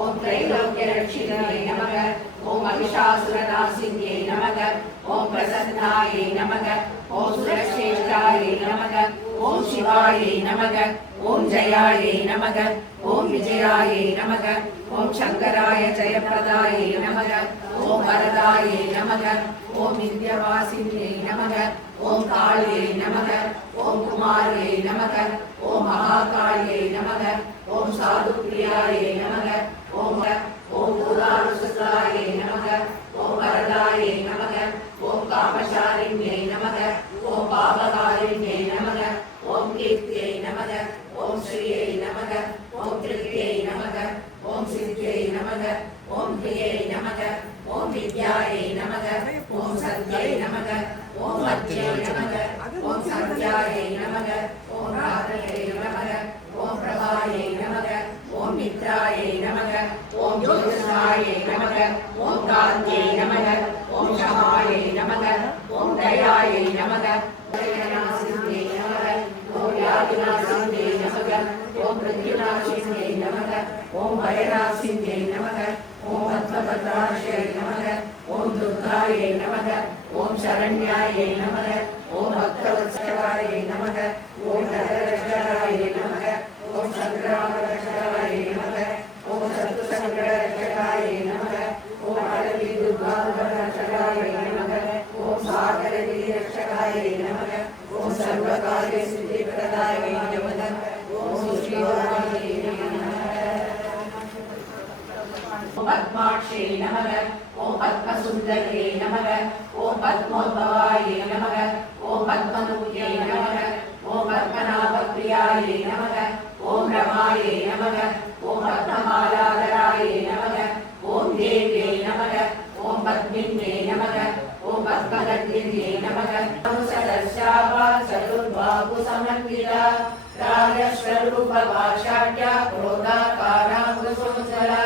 ஓம் त्रैलोक्यरक्षिण्यै नमः ஓம் महिषासुरनाशिन्यै नमः ஓம் प्रसन्नायै नमः ஓம் सुरश्रेष्ठायै नमः ஓம் शिवायै नमः ஓம் जयायै नमः ஓம் विजयायै नमः ஓம் शङ्कराय जयप्रदायै नमः ஓம் वरदायै नमः ஓம் विद्यावासिन्यै नमः ஓம் काल्यै नमः ஓம் कुमार्यै नमः ஓம் महाकाल्यै नमः ஓம் साधुप्रियायै नमः ஓம் भूतानुसुतायै नमः ஓம் वरदायै नमः ஓம் कामशालिन्यै नमः ஓம் पापकारिण्यै नमः ஓம் कीर्त्यै नमः ஓம் श्रियै नमः ஓம் திருत्यै नमः ஓம் सिद्ध्यै नमः ஓம் प्रियै नमः ஓம் विद्यायै नमः ஓம் सत्यै नमः ஓம் अच्यै नमः ஓம் सत्यायै नमः ஓம் रात्रये नमः ஓம் प्रभायै नमः ஓம் मित्रायै नमः ஓம் ज्योत्स्नायै नमः ஓம் कान्त्यै नमः ஓம் क्षमायै नमः ஓம் दयायै नमः नाशिन्यै नमः ஓம் व्याधिनाशिन्यै नमः ஓம் मृत्युनाशिन्यै नमः ஓம் भयनाशिन्यै नमः ஓம் भद्रभद्राक्षै नमः ஓம் दुर्गायै नमः ஓம் शरण्यायै नमः ஓம் भक्तवत्सलायै नमः ஓம் नररक्षकायै नमः ஓம் संग्रामरक्षकायै नमः ஓம் शत्रुसङ्कटरक्षकायै नमः ஓம் अरविन्दुर्गारक्षकायै नमः ஓம் सागरगिरिरक्षकायै नमः ஓம் सर्वकार्यसिद्धिप्रदायै नमः ஓம் श्रीयोगायै नमः ஓம் पद्माक्षै नमः ஓம் पद्मसुन्दर्यै नमः ஓம் पद्मोद्भवायै नमः ஓம் पद्मनूत्यै नमः ஓம் पद्मनाभप्रियायै नमः ஓம் रमायै नमः ஓம் पद्ममालाधरायै नमः ஓம் देव्यै नमः ஓம் पद्मिन्यै नमः ஓம் पद्मगन्धिन्यै नमः सदस्याभा चतुर्बाहुसमन्विता रागस्वरूपभाषाढ्या क्रोधाकाराङ्गसोज्ज्वला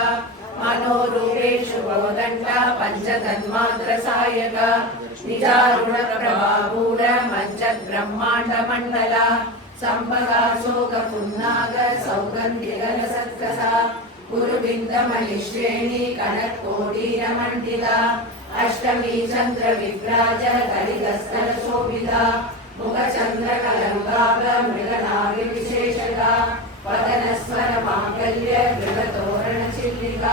मनोरूपेषु बहुदण्डा पञ्चतन्मात्रसायका निजारुणप्रभापूर मञ्चब्रह्माण्डमण्डला सम्पदा शोकपुन्नाग सौगन्धिगलसत्कसा गुरुबिन्दमणिश्रेणी कनकोटीरमण्डिता अष्टमी चन्द्रविभ्राज ललितस्थलशोभिता मुखचन्द्रकलङ्गाभ मृगनाभिविशेषका वदनस्वरमाङ्गल्य मृगतोरणचिल्लिका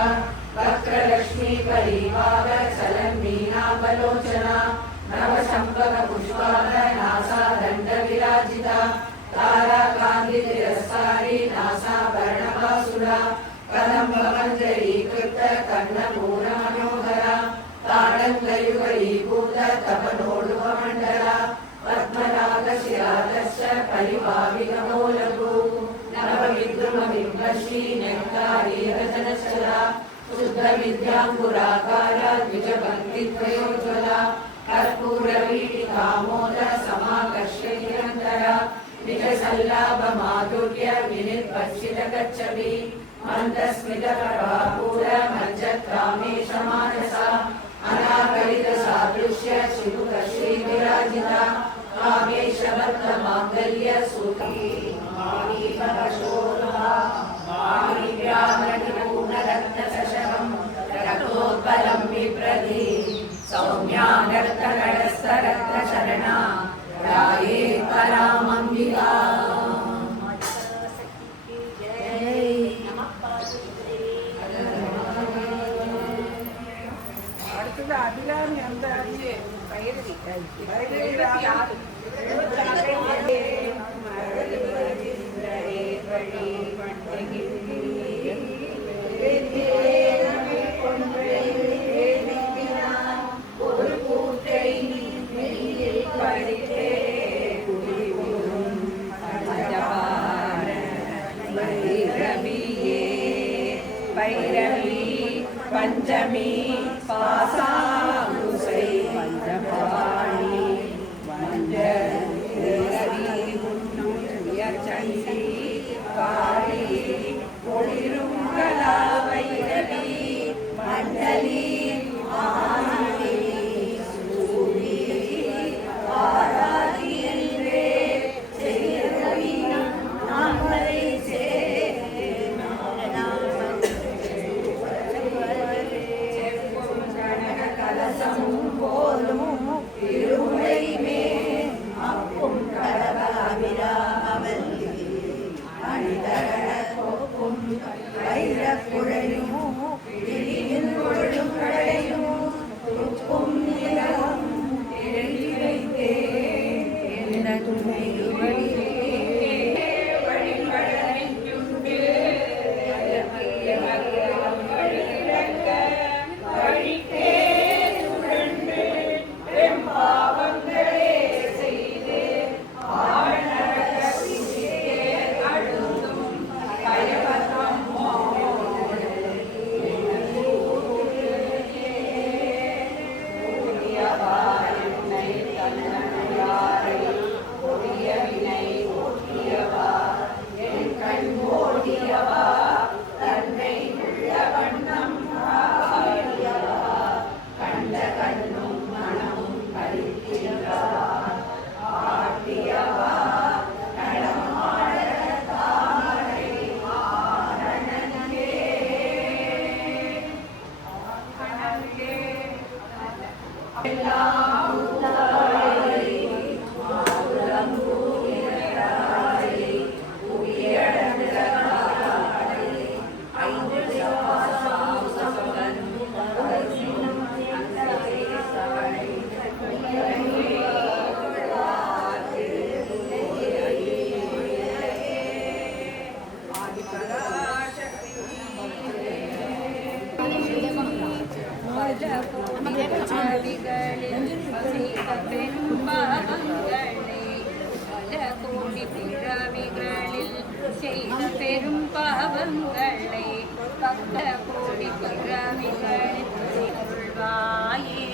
वक्रलक्ष्मी परिवार चलन्मीनाबलोचना नवशम्भकपुष्पाद नासादण्डविराजिता ताराकान्तितिरस्कारी नासाभरणपासुरा कदम्बमञ्जरीकृत कर्णपूरमनोहरा ताडङ्गयुगलीभूत तपनोडुवमण्डला पद्मनागशिरादस्य परिभाविगमोलभू नवविद्रुमबिम्बश्री नेक्तारीरजनचला शुद्धविद्याङ्कुराकारा द्विजभक्तिद्वयोज्ज्वला कर्पूरवीटिकामोद समाकर्ष्य निरन्तरा निजसल्लाभमाधुर्य विनिर्भक्षितगच्छति मन्दस्मितप्रभापूर मज्जत्कामेशमानसा अनाकलितसादृश्य शिवुकश्रीविराजिता कामेशबद्धमाङ्गल्य सूत्रशोभा माणिव्यामणिपूर्णरत्नशशवं रक्तोत्पलं बिभ्रति सौम्यानर्तकटस्थरत्नशरणा राये परामम्बिका அபிராமி அந்த ஒரு கூட்டை படித்தே பைரவி பஞ்சமி பாசாங்குசை பஞ்சபாணி மஞ்சரி உன்னுயர்ச்சந்தி காளி ஒளிரும் கலா பைரவி மண்டலி ஆனி சூரி ஆராதி என்றே செய்யவி நாமரை சே செய்த பெரும் பாவங்களை பக்த கோடி பிறவிகளில் செய்வாயே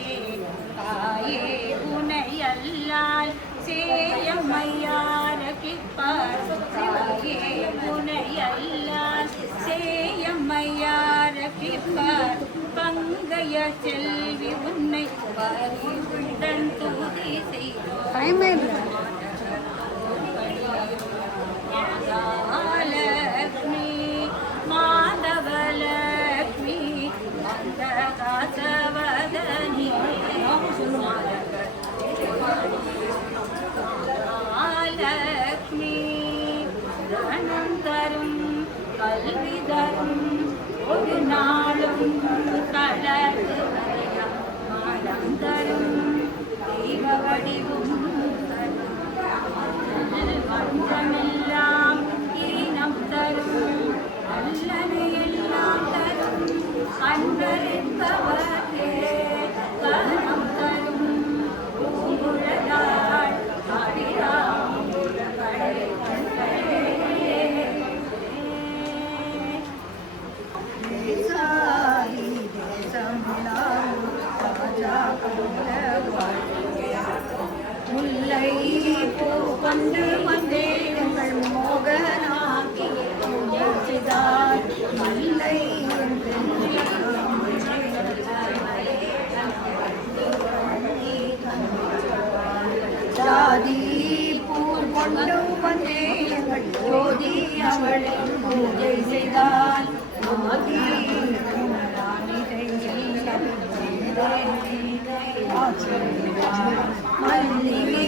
தாயே உனை அல்லால் சேயம்மையார கிப்பார் தாயே உனை அல்லால் சேயம்மையார கிப்பார் பங்கைய செல்வி உன்னை பரிவுடன் தூதி செய்வோம் லக்ஷ்மி மாதவலக்ஷ்மி மந்தகாசவதனி லக்ஷ்மி தனம் தரும் கல்வி தரும் ஒரு நாளும் தளர்வு மனம் தரும் தெய்வ வடிவும் மஞ்சமெல்லாம் இனம் தரும் அல்லது எல்லாம் தரும் அன்பரிப்பவர்க்கே கனம் தரும் பூங்குழலாள் அடிராமுழகளை முல்லை பூ கொண்டு வந்தே எங்கள் மோகனாக்கி செய்தார் மல்லை ஜாதி பூ கொண்டு வந்தே எங்கள் ஜோதி அவளை பூஜை செய்தார் ஜோதி மல்லிகை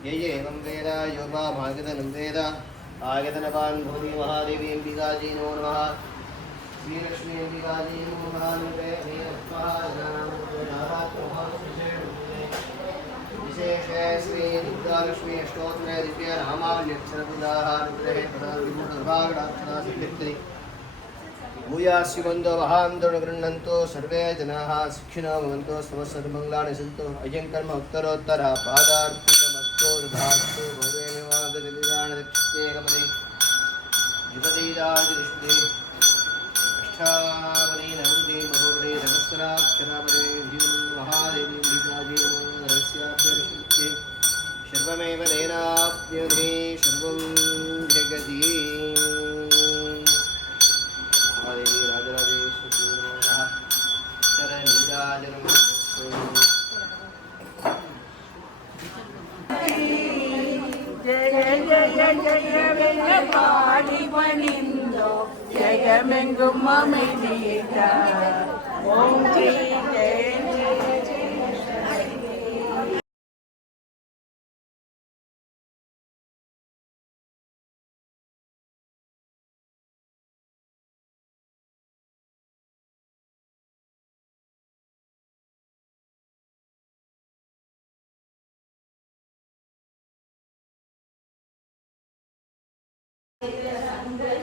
ये ये एवं वेद यो भागतनं वेद आगतनवान् भवति महादेवी अम्बिकाजी नमो नमः श्रीलक्ष्मी अम्बिकाजी नमो नमः विशेषे श्री दुर्गालक्ष्मी अष्टोत्तरे दिव्य नामावल्यक्षरपुदाः रुद्रे पदार्भागडाक्षरा सिद्धिक्ति भूयास्युमन्तो महान्तु गृह्णन्तु सर्वे जनाः सुखिनो भवन्तु समस्तमङ्गलानि सन्तु अयं कर्म उत्तरोत्तरः पादार्पितमस्तु तथास्तु भवेमेवाददिदानदक्षित्येकपदे युगदीदादिष्टे अष्टावने नवदे महोदे सहस्राक्षरापदे महादेवी रहस्याभ्यर्षित्ये सर्वमेव तेनाप्यते सर्वं जगति महादेवी राजराजेश्वरी नमः शरणीराजनं जय जय जय वेद पाड़ी बनिंदो जय मेंगुम ममेदीता ओम जय जय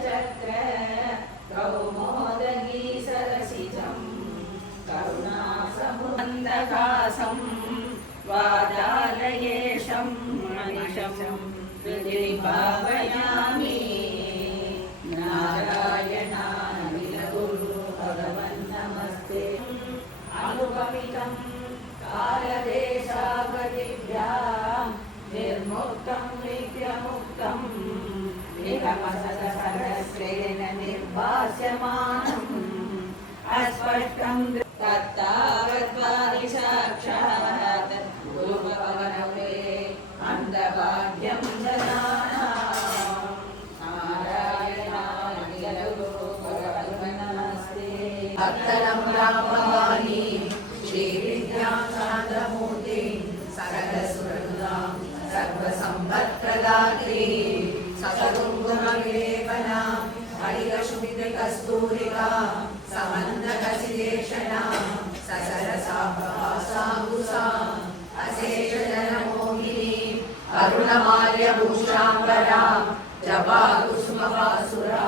चक्र कौमोदगी सरसिजं करुणासमुन्दकासं वादालयेशं मनिषं हृदि भावयामि नारायणानिलगुरु भगवन् नमस्ते अनुपमितं कालदेशावधिभ्यां निर्मुक्तं नित्यमुक्तं निगमसहस्रेण निर्भास्यमानम् अस्पष्टं तत्तावद्वारि साक्षात् गुरुभवनवे अन्धभाग्यं जनानां नारायणानिलगुरु भगवन् नमस्ते भक्तनं रामभवानी श्रीविद्यां शान्तमूर्ति सकलसुरनुदां सर्वसम्पत्प्रदात्री सकुङ्कुमविलेपना हरिकशुभिकस्तूरिका समन्दकशिलेशना ससरसाभसाङ्कुशा अशेषजनमोहिनी अरुणमाल्यभूषाम्बरा जपाकुसुमवासुरा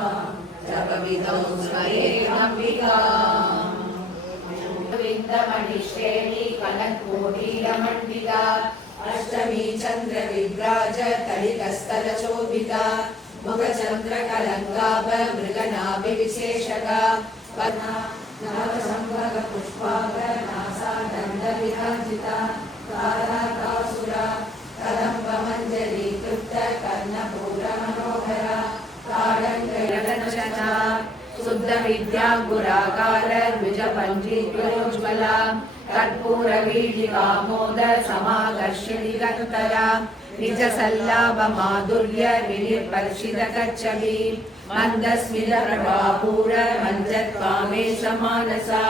जपविधौ स्मरेणम्बिका विन्दमणिश्रेणी कनकोटीरमण्डिता अष्टमी चन्द्रविभ्राज तडितस्थलशोभिता मुखचन्द्रकलङ्काभ मृगनाभिविशेषका नवसम्भगपुष्पाभ नासादण्डविराजिता ताराकासुरा कदम्बमञ्जरीकृत कर्णपूरमनोहरा ताडङ्गरगणशता शुद्धविद्याङ्कुराकार द्विजपञ्चीकृतोज्ज्वला कर्पूरवीटिकामोद समाकर्षिणि कर्तरा निजसल्लाभमाधुर्य विनिर्पर्षितकच्छवि मन्दस्मितप्रभापूर मञ्जत्कामेशमानसा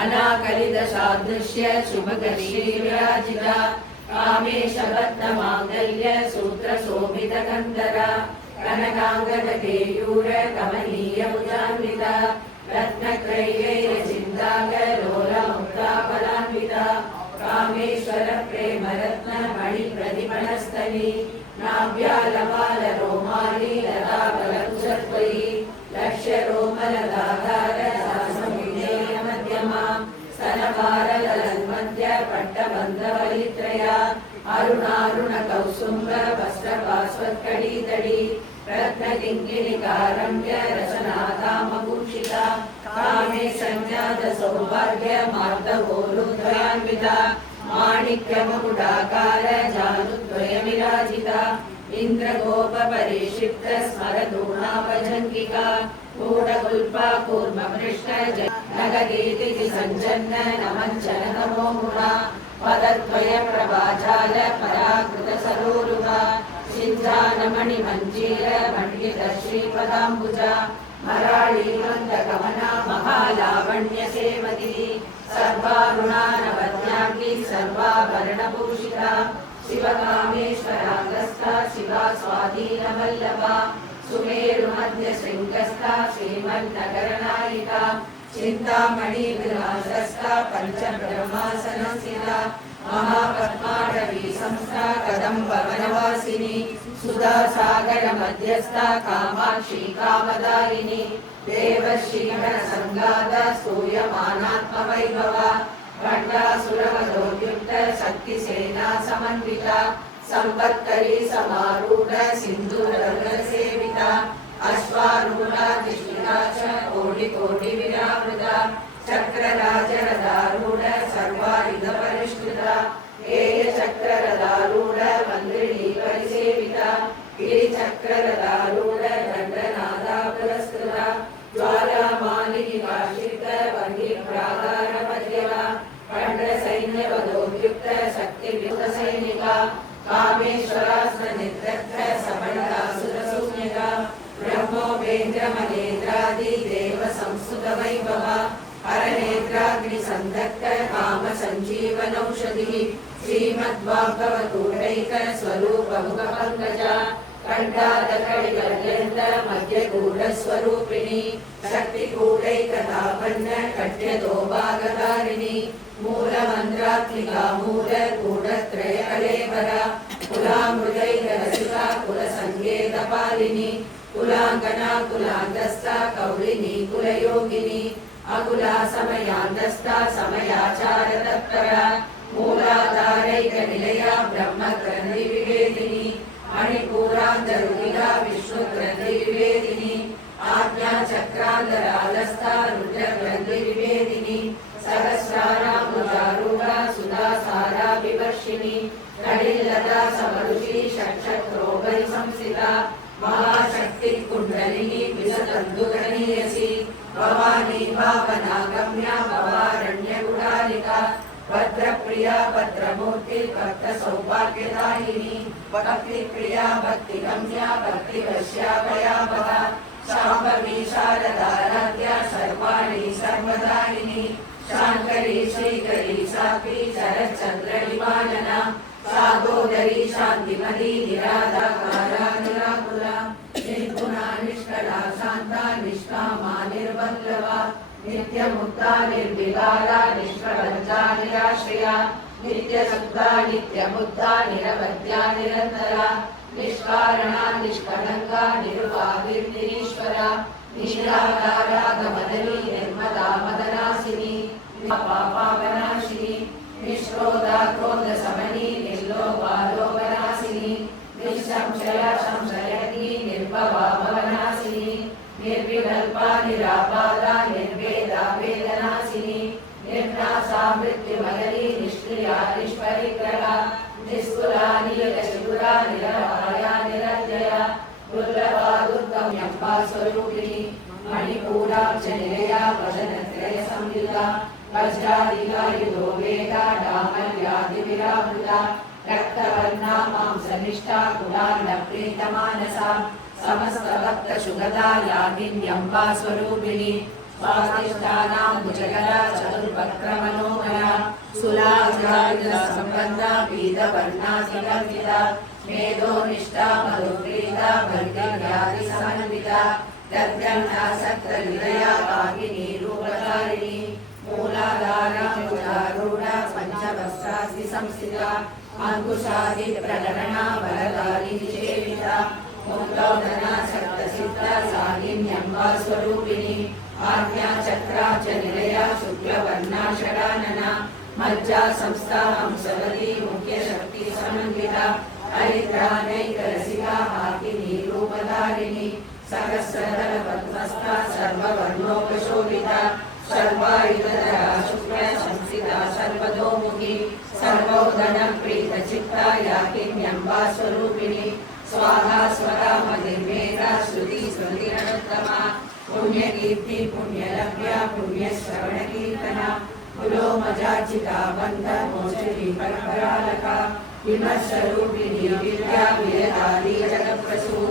अनाकलितसादृश्य शुभगश्रीविराजिता कामेशबद्धमाङ्गल्य सूत्रशोभितकन्दरा कनकाङ्गकेयूर कमनीयभुजान्विता रत्नत्रैवेयचिन्ताकलोलमुक्ताफलान्विता कामेश्वर प्रेमरत्न मणिप्रतिमनस्तनी नाभ्यालपालरोमाली लताकलकुशत्वयी लक्ष्यरोमलदाधार सहस्रविजयमध्यमा स्तनभारलन्मध्य पट्टबन्धवलित्रया अरुणारुणकौसुम्ब वस्त्रपार्श्वत्कटीतडी रत्नकिङ्किणिकारम्य रचनाधामभूषिता कामे सञ्जात सौभाग्य मार्दगोरुद्वयान्विता माणिक्यमकुटाकार जानुद्वयविराजिता इन्द्रगोपपरिक्षिप्त स्मरदूर्णाभजङ्गिका कूटकुल्पा कूर्मपृष्ठ नगगीतिथि सञ्जन्न नमञ्चन नमोमुना पदद्वयप्रभाजाल पराकृतसरोरुहा सिञ्जानमणिमञ्जीर मण्डितश्रीपदाम्बुजा मराळीमन्दगमना महालावण्यसेवती सर्वारुणानवद्याङ्गी सर्वाभरणभूषिता शिवकामेश्वराङ्गस्था शिवा स्वाधीनवल्लभा सुमेरुमध्यशृङ्गस्था श्रीमन्नगरनायिका चिंतामणि विलासस्था पंचब्रह्मासनस्थिता महापद्माटवी संस्था कदम्ब वनवासिनी सुधा सागर मध्यस्था कामाक्षी कामदारिणी देवश्रीण संगाद स्तूयमानात्मवैभवा खण्डासुरवधोद्युक्त शक्तिसेना समन्विता संवत्करी समारूढ़ सिंधुरसेविता अश्वारूढ़ा दिशिका च कोटि कोटि विरावृता चक्रराजरदारूढ़ सर्वायुध परिष्कृता हेय चक्ररदारूढ़ मंत्रिणी परिसेविता गिरिचक्ररदारूढ़ दंडनादा पुरस्कृता ज्वालामालिनी वार्षिक वंगी प्रागार मध्यवा खंड सैन्य वधोद्युक्त शक्तियुक्त सैनिका कामेश्वरास्त्र नित्यक्त समन्तासुरशून्यका ब्रह्मोपेन्द्र मनेन्द्रादि देव संस्तुत वैभवा हरनेत्राग्नि संदक्त काम संजीवनौषधि श्रीमद्भागवतूटैक स्वरूप मुख पंकजा कंठादकड़िपर्यंत मध्य गूढ़ स्वरूपिणी शक्ति कूटैकतापन्न कट्यदोभागधारिणी मूल मंत्रात्मिका मूल गूढ़त्रय कलेवरा कुलामृदैकरसिका कुलसंगेतपालिनी कुलांगना कुलांगस्था कौलिनी कुलयोगिनी अकुला समयांदस्था समयाचार तत्परा मूलाधारैक निलया ब्रह्म ग्रंथि विवेदिनी मणिपूरांतरुदिरा विष्णु ग्रंथि विवेदिनी आज्ञा चक्रांतरालस्था रुद्र ग्रंथि विवेदिनी सहस्रारामुदारूढ़ा सुधा सारा विवर्षिणी कलिलता समरुचि षट्क्षत्रोपरि संस्थिता महाशक्ति कुंडलिनी विसतंदुगणीयसी भवानी भावना गम्या भवारण्य गुणालिका भद्रप्रिया भद्रमूर्ति भक्त सौभाग्यदायिनी भक्ति प्रिया भक्ति गम्या भक्ति वश्या भयावह शांभवी शारदाराध्या सर्वाणी सर्वदायिनी शांकरी श्रीकरी सात्वी शरच्चंद्र निवारणा सागोदरी शांतिमती निराधारा निराकुला निर्गुणा निष्कला शांता निष्कामा निर्बंधवा नित्यमुक्ता निर्विकारा निष्प्रपंचा निराश्रया नित्यसुद्धा नित्यमुद्धा निरवध्या निरन्तरा निष्कारणा निष्कलंका निरुपाधिर्निरीश्वरा निराकारा गमननी निर्मदा मदनासिनी पापावनाशिनी निष्क्रोधा क्रोध समनी निर्लोभा लोभनाशिनी निःसंशया संशयनी निर्भवा भवनाशिनी निर्विकल्पा निराबाधा निर्वेदा वेदनाशिनी निर्नाशा मृत्युमयनी निष्क्रिया निष्परिग्रहा निष्कुला नीलशिखुरा निरवाया निरञ्जया दुर्लभा दुर्गम्यम्बा स्वरूपिणी मणिपूराब्जनिलया वदनत्रय संयुता वज्रादिका युधो वेदा डामल्यादिविरावृता रक्तवर्णा मांसनिष्ठा कुलान्नप्रीतमानसा समस्त भक्त शुगदा लागिन्यम्बा स्वरूपिणी स्वादिष्ठानां भुजगरा चतुर्वक्त्रमनोहरा सुलाग्रायुध संबन्धा पीतवर्णातिलम्बिता मेधोनिष्ठा मधुप्रीता भर्गव्याधि समन्विता दद्यन्नासक्तहृदया भागिनी रूपधारिणी मूलाधारा मुदारूढ़ा पंचवस्त्रास्ति संस्थिता अंकुशादि प्रकरणा वरदारी निषेविता मुक्तौदना शक्तसिद्धा सागिन्यम्बा स्वरूपिणी आज्ञा चक्रा च निलया शुक्लवर्णा षडानना मज्जा संस्था हंसवती मुख्य शक्ति समन्विता हरिद्रानैकरसिका हाकिनी रूपधारिणी सहस्रदल पद्मस्था सर्ववर्णोपशोभिता सर्वायुधधरा शुक्ल संस्थिता सर्वतोमुखी सर्वोदन प्रीत चित्ता याकिन्यम्बा स्वरूपिणी स्वाहा स्वरा मधिर्वेदा श्रुति स्मृतिरनुत्तमा पुण्यकीर्ति पुण्यलभ्या पुण्यश्रवण कीर्तना कुलोमजाचिता बन्ध मोचनी परपरालका विमर्शरूपिणी विद्या विरदारी जगत्प्रसू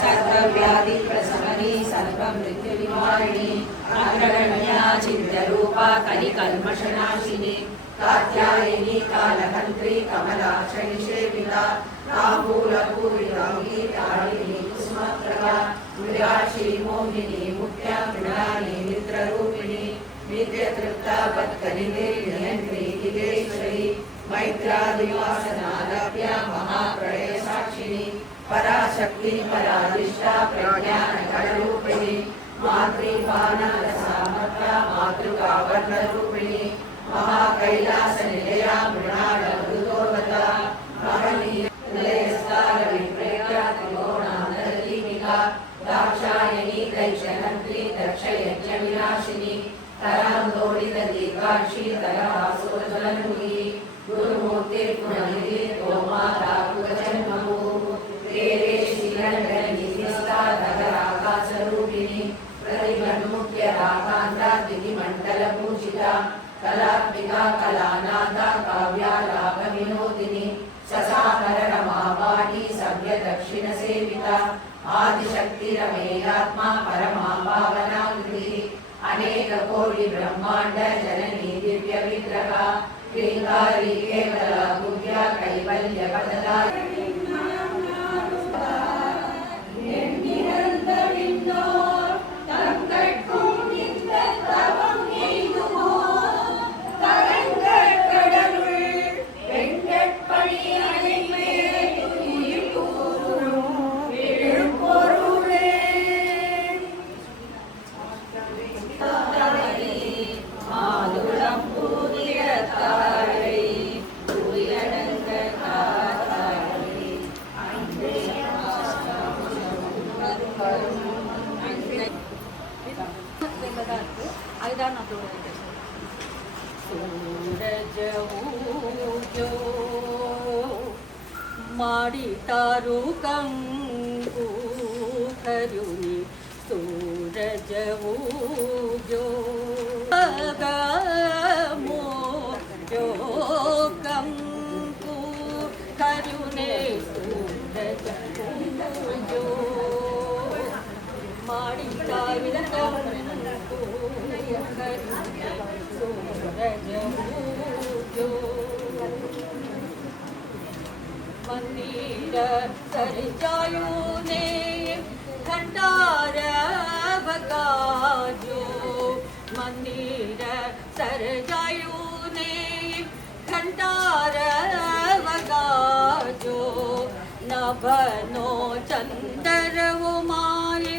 सर्वव्याधि प्रशमनी सर्वमृत्युनिवारिणी अग्रगण्या चिद्यरूपा कलिकल्मषनाशिनी कात्यायनी कालहन्त्री कमलाक्षणि सेविता ताम्बूलपूरिताङ्गी तारिणी कुसुमप्रभा विराक्षी मोहिनी मुख्या मृणाली मित्ररूपिणी नित्यतृप्ता वत्कलिते नियन्त्री दिगेश्वरी मैत्रादिवासनालभ्या महाप्रलय साक्षिणी पराशक्ति परादिष्टा प्रज्ञानकरूपिणी मातृपानरसामर्था मातृकावर्णरूपिणी महाकैलासनिलया मृणालमृदोगता महनीय निलयस्तारविप्रख्यातिगोणानरदीपिका दाक्षायणी दैशनन्त्री दक्षयज्ञविनाशिनी तरान्दोलितदीर्घाक्षी तरासुरजनमुखी गुरुमूर्तिर्गुणनिधि गोमाता कुलजन्मभू तेरे श्रीरङ्गनिधिस्था धगराकाशरूपिणी प्रतिमन्मुख्यराकान्ता दिगिमण्डलपूजिता कलात्मिका कलानादा काव्यालापविनोदिनी शशाकररमावाणी सव्यदक्षिणसेविता आदिशक्तिरमेयात्मा परमा पावनाकृतिः अनेककोटि ब्रह्माण्ड जननी दिव्यविग्रहा क्लीङ्कारी केवला गुह्या कैवल्यपददा माड़ी तारू कंकु करुनी सूरज उग्यो गमो जो कंकु करुने सूरज उग्यो माड़ी तारू कंकु करुने सूरज उग्यो मंदिर सरजायो ने खंडार भगाजो मंदिर सरजायो ने खंडार भगाजो नभनो चंदर वो माये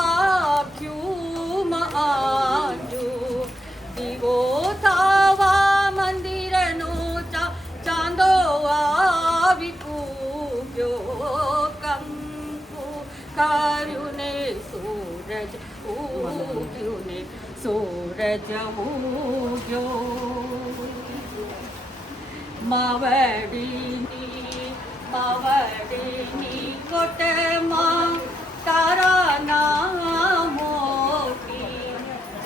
आख्यूम आजो दिवो थावा मंदिर नो चांदो विपूग्यो कंकु कारुने सूरज उग्योने सूरज उग्यो मावडीनी कोटे मां तारा नामोती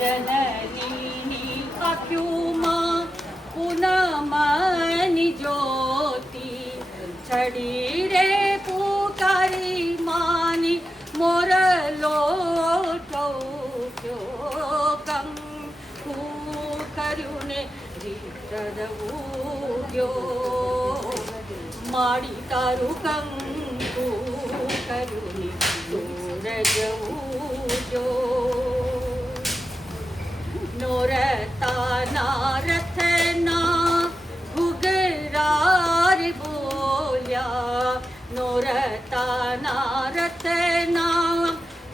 जननी अख्युमा पूनमनि ज्योति छड़ी रे पुकारी मानी मोर लोटो कंकु करुने जीतद उग्यो माड़ी तारू कंकु करुने सूरज उग्यो नोरता नारथ ना घुगरार बोलिया नोरता नारथ ना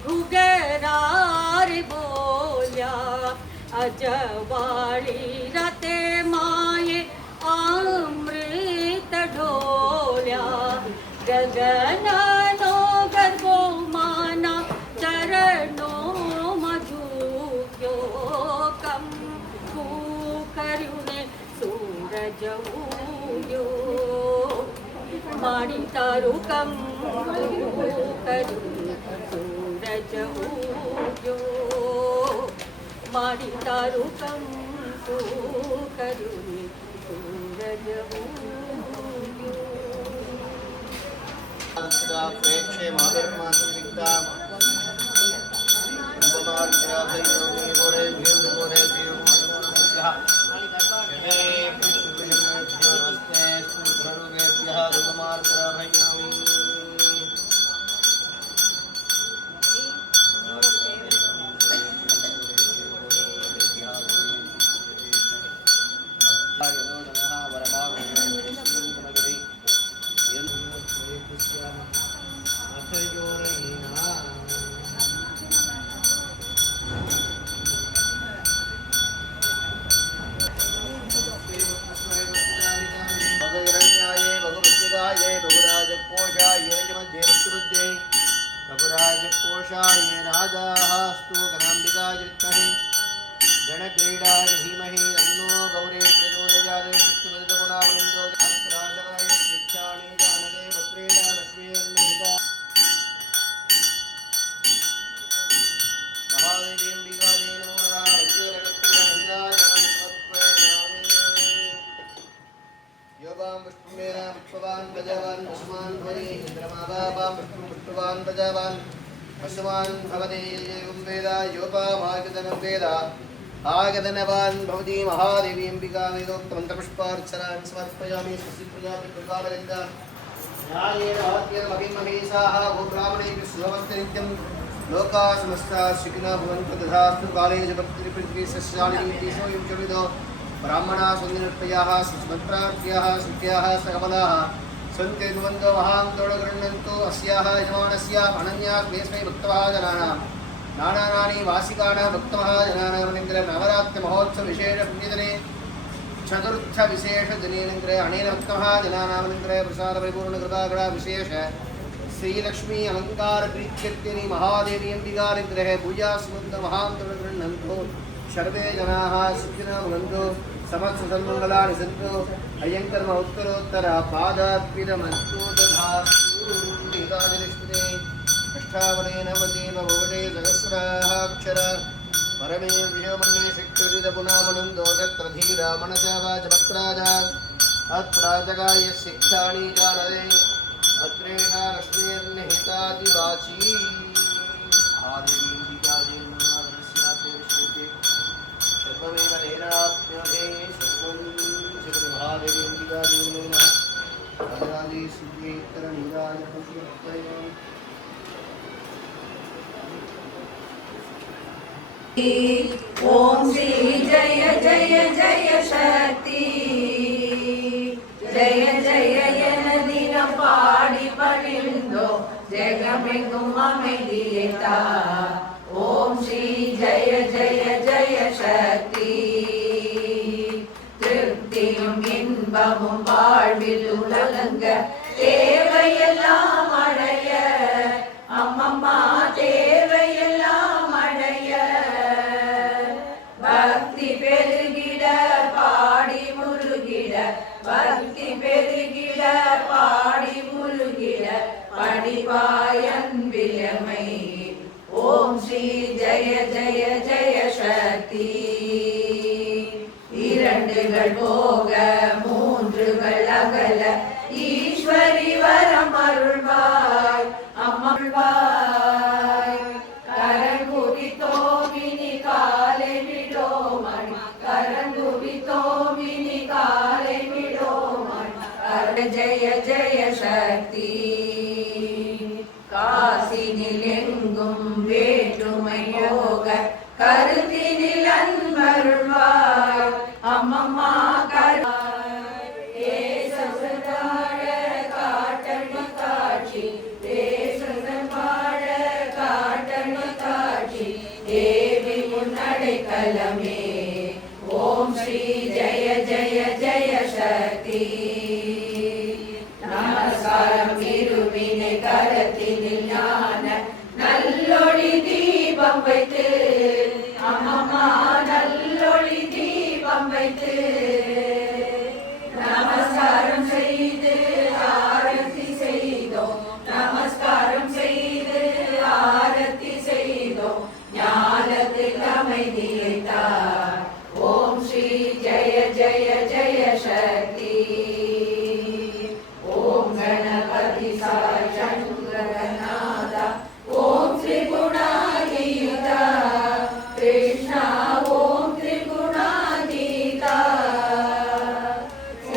घुगरार बोलिया अजवाड़ी रते माये अमृत ढोलिया गगन नो गर्भो माना चरणों कंकु करुने सूरज उग्यो माड़ी तारू कंकु करुने सूरज उग्यो माड़ी तारू कंकु करुने सूरज उग्यो प्रेक्षे माधर्मासुरिक्ता बुद्धे कपुराजपोषाय राजाः स्तूकनाम्बिकाजित्महे गणक्रीडाय धीमहि तन्नो गौरी प्रचोदयात् विष्णुपतितगुणावृन्दो राजगाय शिक्षाणि जानके भद्रेण लक्ष्मीर्निहिता महादेवी अम्बिकायै नमो नमः वज्रकर्पूरमहिलाय समर्पयामि योगां विष्णुमेन पुष्पवान् गजवान् पशुमान् भवति इन्द्रमावापां विष्णुं पुष्पवान् गजवान् पशुमान् भवति एवं वेद योपामागतनं वेद आगतनवान् भवति महादेवी अम्बिका वेदोक्तमन्त्रपुष्पार्चनान् समर्पयामि स्वस्तिप्रजापि प्रकालगन्ध न्यायेन हत्येन महिमहेशाः वो ब्राह्मणेभ्यः शुभमस्तु नित्यं लोकाः समस्ताः सुखिनः भवन्तु तथास्तु काले जगत्पृथ्वी सस्यानि सोऽयं चरितो ब्राह्मणाः सन्निर्भयाः सुमन्त्रार्घ्याः सुख्याः सकमलाः सन्ते नुवन्तो महान्तोडगृह्णन्तो अस्याः यजमानस्य अनन्याः वेस्मै भक्तवः जनानां नानानानि वासिकानां भक्तवः जनानामनिन्द्र नवरात्रिमहोत्सवविशेषपुण्यदिने चतुर्थविशेषदिनेन्द्र अनेन भक्तवः जनानामनिन्द्र प्रसादपरिपूर्णकृपागणाविशेष श्रीलक्ष्मी अलङ्कारप्रीत्यर्थिनी महादेवी अम्बिकानिग्रह पूजास्मन्त महान्तोडगृह्णन्तो सर्वे जनाः सुखिनः भवन्तु समस्तसन्मङ्गलानि सन्तु अयं कर्म उत्तरोत्तर पादात्पितमस्तु तथास्तु गीताजलिष्टे अष्टावनेन वदेव भवते सहस्राक्षर परमे विषमन्ये शिक्षुरितपुनामनन्दो यत्र धीरा मनसा वाचमक्राजा अत्राजगाय शिक्षाणि जानते भद्रेषा लक्ष्मीर्निहितादिवाची सर्वमेव नेराप्यते सर्वं श्रीमहादेवी अम्बिकायै नमः राजादि सिद्धेश्वरनीराजपशुभक्तये ओम श्री जय जय जय शक्ति जय जय एनदिन पाடி பணிந்தோ ஜெகமெங்கும் அமைதியேதா ओम श्री जय जय जय शक्ति திருப்தியும் இன்பமும் வாழ்வில் உலகங்க தேவையெல்லாம் அடைய அம்மம்மா தேவையெல்லாம் அடைய பக்தி பெருகிட பாடி முருகிட பக்தி பெருகிட பாடி முருகிட படிப்பாயன்பிலமை ओम श्री जय जय जय शक्ति இரண்டுகள் போக மூன்றுகள் அகல ஈஸ்வரி வரம் அருள்வாய் அம்மருள்வாய் கரங்குவி தோமினி காலை விடோமணி கரங்குவி தோமினி காலை விடோமணி ஜய ஜய சக்தி காசினிலெங்கும் வேற்றுமை யோக கருத்தினில் அன்பருள்வாய் அம்மம்மா தேசசதாழ காட்டணி காட்சி தேசசதாழ காட்டணி காட்சி தேவி முன்னடைக்கலமே ஓம் ஸ்ரீ ஜய ஜய ஜய சக்தி நமஸ்காரம் இருவினை கரத்தினில் ஞான நல்லொளி தீபம் வைத்து அம்மம்மா நல்லொளி தீபம் வைத்து நமஸ்காரம் செய்து ஆரத்தி செய்தோம் நமஸ்காரம் செய்து ஆரத்தி செய்தோம் ஞானத்தில் அமைதியைத்தார் ஓம் ஸ்ரீ ஜய ஜய ஜய சக்தி ஓம் கணபதி சாய் சங்கரநாதா ஓம் திரிகுணாதீதா கிருஷ்ணா ஓம் திரிகுணாதீதா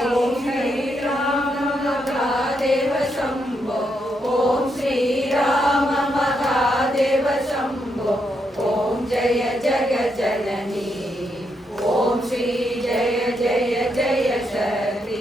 ஓம் ஸ்ரீராம மகாதேவ சம்போ ஓம் ஸ்ரீராம மகாதேவ சம்போ ஓம் ஜய ஜகஜனனி ஓம் ஸ்ரீ ஜய ஜய ஜய சக்தி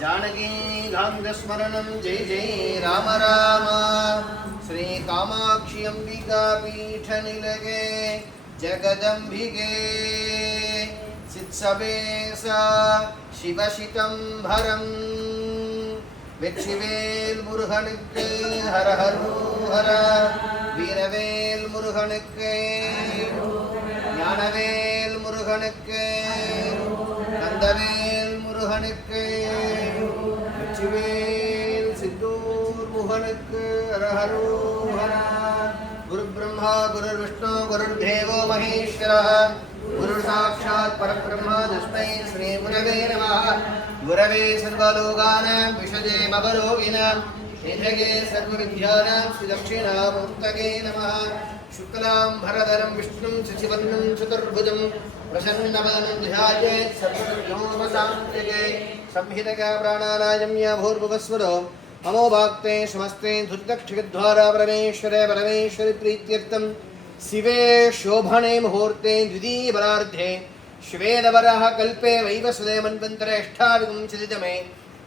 जानकी गान्धस्मरणं जय जय राम राम श्री कामाक्षी अंबिका पीठ निलगे जगदंबिके सित्सवेसा शिवशितंभरं வெற்றிவேல் முருகனுக்கு ஹர ஹர வீரவேல் முருகனுக்கு ஞானவேல் முருகனுக்கு கந்தவேல் முருகனுக்கு வெற்றிவேல் சித்தூர் முருகனுக்கு ஹர ஹர குரு பிரம்மா குரு விஷ்ணு குரு தேவோ மகேஸ்வரः गुरु साक्षात् परब्रह्म तस्मै श्री गुरवे नमः गुरवे सर्वलोकानां विषजे मवरोगिणां निधये सर्वविद्यानां श्रीदक्षिणामूर्तये नमः शुक्लां भरधरं विष्णुं शशिवर्णं चतुर्भुजं प्रसन्नवदनं ध्यायेत् सर्वविघ्नोपशान्तये संहितका प्राणानायम्य भूर्भुवस्वरो अमोभाक्ते समस्ते धुर्दक्षिद्वारा परमेश्वरी प्रीत्यर्थं शिवे शोभने मुहूर्ते द्वितीय बलार्धे श्वेतवरः कल्पे वैवस्वते मन्वन्तरे अष्टाविंशतितमे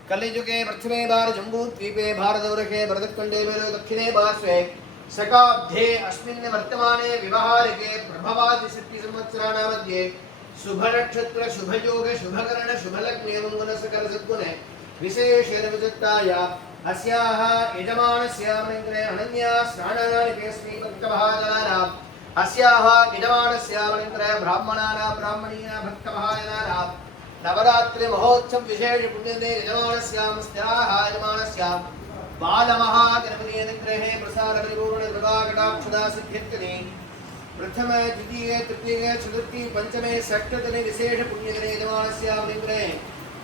कलियुगे प्रथमे भारजम्बूद्वीपे भारतवर्षे भरतखण्डे मेरु दक्षिणे पार्श्वे शकाब्दे अस्मिन् वर्तमाने व्यवहारिके प्रभवादिसंवत्सराणां मध्ये शुभनक्षत्र शुभयोग शुभकरण शुभलग्ने मंगलसकल सद्गुणे विशेषेण विचित्ताय अस्याः यजमानस्य मन्त्रे अनन्या स्नानानि केस्मि भक्तमहाजनानाम् अस्याः यजमानस्य मन्त्रे ब्राह्मणानां ब्राह्मणीनां भक्तमहाजनानां नवरात्रि महोत्सव विशेष पुण्यदे यजमानस्यां यजमानस्य बालमहागणपति अनुग्रहे प्रसार परिपूर्ण कृपाकटाक्षदा सिद्ध्यते प्रथम द्वितीय तृतीय चतुर्थी पंचमे षष्ठतमे विशेष पुण्यदिने यजमानस्य अनुग्रहे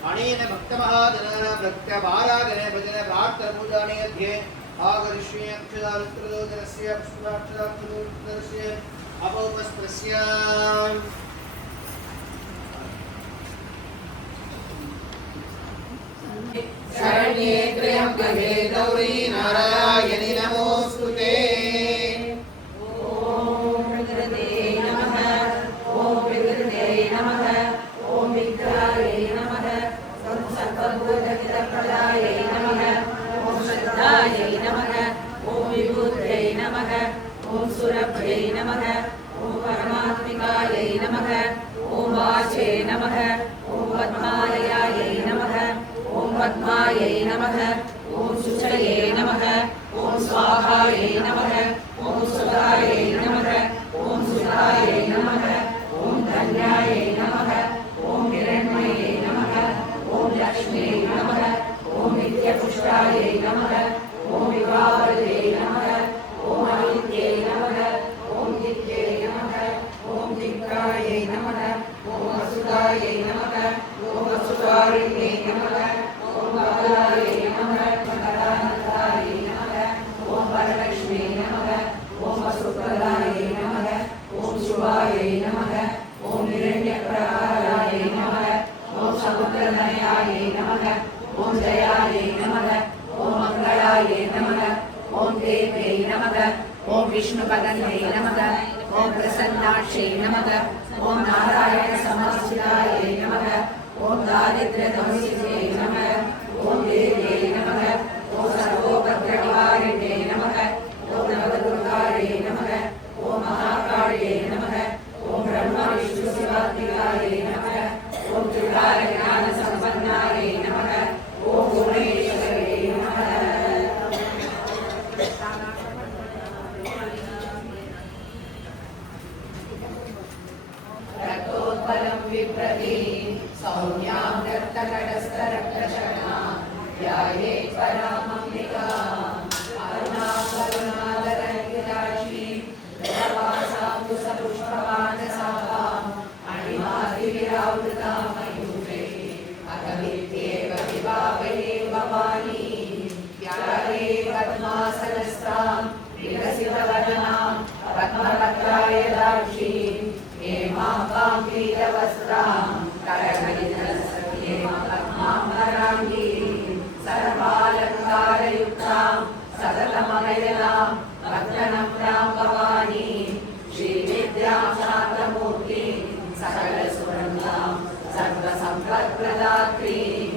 अनेन भक्तमहाजनानां भक्तबालागणे भजन प्रार्थना पूजानि मध्ये आगरिष्ये अक्षदारुत्रदोदरस्य पुष्पाक्षदारुत्रदोदरस्य अपौपस्पस्य शरण्ये त्र्यम्बके गौरी नारायणि नमोस्तुते ॐ प्रकृते नमः ॐ विकृते नमः ॐ विग्रहाय नमः ॐ सर्वभूतहितप्रदायै नमः ॐ श्रद्धायै नमः ॐ विभूत्यै नमः ॐ सुरभ्यै नमः ॐ परमात्मिकायै नमः ॐ वाचे नमः ॐ पद्मालयायै नमः ॐ पद्मायै नमः ॐ शुचये नमः ॐ स्वाहायै नमः ॐ सुधायै नमः ॐ सुधायै नमः ॐ धन्यायै नमः ॐ हिरण्मये नमः ॐ लक्ष्म्यै नमः ॐ नित्यपुष्टायै नमः ॐ विभावरे नमः ॐ आदित्यै नमः ॐ दित्यै नमः ॐ दिक्रायै नमः ॐ वसुदायै नमः ॐ वसुधारिण्यै नमः ॐ बालायै नमः मकरानन्दायै नमः ॐ वरलक्ष्म्यै नमः ॐ वसुप्रदायै नमः ॐ शिवायै नमः ॐ हिरण्यप्रकारायै नमः ॐ समुद्रनयायै नमः ॐ जयायै नमः ॐ मङ्गलायै नमः ॐ देव्यै नमः ॐ विष्णुपदन्यै नमः ॐ प्रसन्नाक्षै नमः ॐ नारायणसमस्थितायै नमः ॐ दारिद्र्यदंशित्यै नमः ॐ देव्यै नमः ॐ सर्वोपद्रवनिवारिण्यै नमः ॐ नवदुर्गायै नमः ॐ महाकाळ्यै नमः ॐ ब्रह्मविष्णुशिवात्मिकायै नमः ॐ त्रिकालज्ञानसम्पन्नायै नमः ॐ भुवनेश्वर्यै नमः रक्तोत्पलं विप्रति सौम्यां रक्तकटस्थरक्तशरणा ध्याये परामम्बिकाम् अरुणाकरुणादरङ्गिराशीं रवासाकुशपुष्पवानसाम् अणिमादिविरावृतां मयूरैः अकवित्येव विभावये भवानी ध्याये पद्मासनस्तां विलसितवदनां पद्मपत्रायदाक्षीं हेमां पीतवस्त्रां करहरितसत्येम पद्माम्बराङ्गीं सर्वालङ्कारयुक्तां सततमगयनां भक्तनम्रां भवानीं श्रीविद्यां शान्तमूर्तिं सकलसुरङ्गां सर्वसम्पत्प्रदात्रीं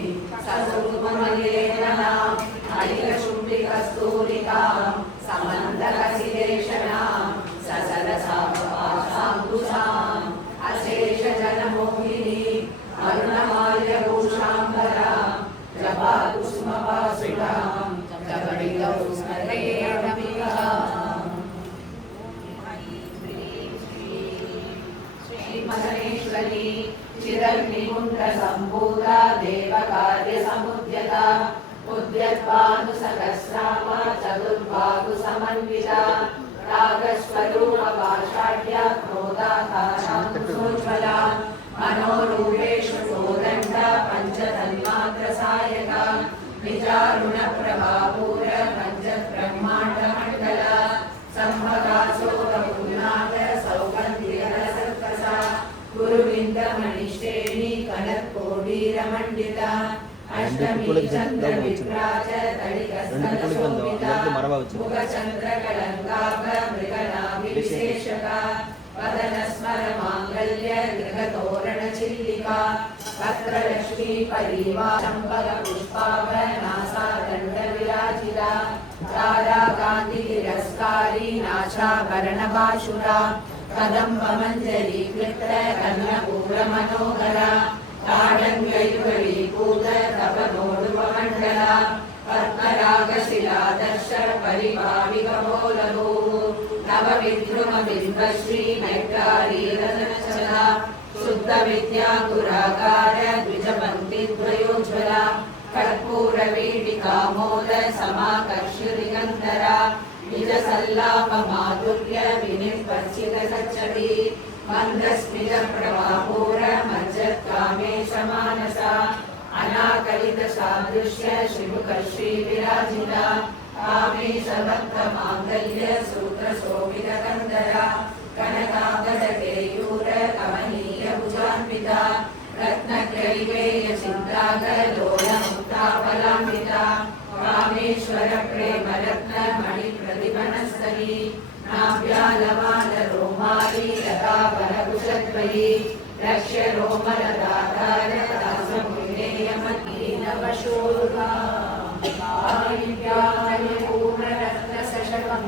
सहस्रामा चतुर्बाहु समन्विता रागस्वरूप भाषाढ्या क्रोधाकाशांशोज्ज्वला मनोरूपेषु कोदण्ड पञ्चतन्मात्रसायका निजारुण प्रभापूर पञ्चब्रह्माण्डमण्डला संभगासोरपुनाथ सौगन्धिरसर्कसा गुरुविन्दमणिश्रेणी कनत्कोडीरमण्डिता अष्टमी चन्द्रविभ्राज तडिकस्थलशोभिता मुखचन्द्रकलङ्काभ मृगनाभिविशेषका वदनस्मरमाङ्गल्य गृहतोरणचिल्लिका वक्त्रलक्ष्मी परिवार चम्पकपुष्पाभनासादण्डविराजिता ताराकान्तितिरस्कारी नाचाभरणभाषुरा कदम्बमञ्जरीकृत कर्णपूरमनोहरा ताडङ्गैर्वलीभूत तपनोडुपमण्डला पद्मरागशिलादर्श परिभाविकपोलभू नवविद्रुमबिम्बश्री नैकारीरदनचला शुद्धविद्याकुराकार द्विजपङ्क्तिद्वयोज्ज्वला कर्पूरवीटिकामोद समाकर्षिरिगन्धरा निजसल्लापमाधुर्य विनिर्वर्जितसच्चरी मन्दस्मितप्रभापूर मज्जत्कामेशमानसा अनाकलितसादृश्य श्रीमुखश्रीविराजिता कामेशबद्धमाङ्गल्य सूत्रशोभितकन्दरा कनकागदकेयूर कमनीयभुजान्विता रत्नग्रैवेयचिन्तागलोलमुक्ताफलान्विता कामेश्वर प्रेमरत्नमणिप्रतिभनस्तरी नाभ्यालमालरोमाली लताफलकुशद्वयी लक्ष्यरोमलदाधार दासमुनेयमतीनवशोरुहा पूर्णरत्नसशकं